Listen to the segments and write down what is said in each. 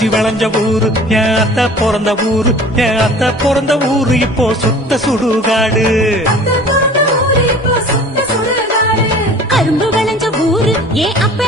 ஊசி வளைஞ்ச ஊரு என் அத்தை பிறந்த ஊரு என் அத்தை பிறந்த ஊரு இப்போ சுத்த சுடுகாடு. கரும்பு வளைஞ்ச ஊரு ஏன் அப்ப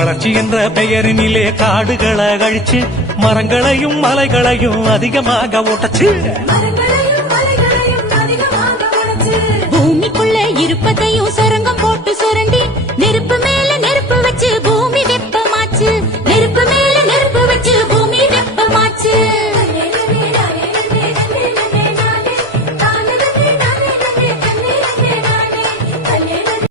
வளர்ச்சி என்ற பெயரினிலே காடுகளை அழிச்சு மரங்களையும் மலைகளையும் அதிகமாக ஓட்டச்சு.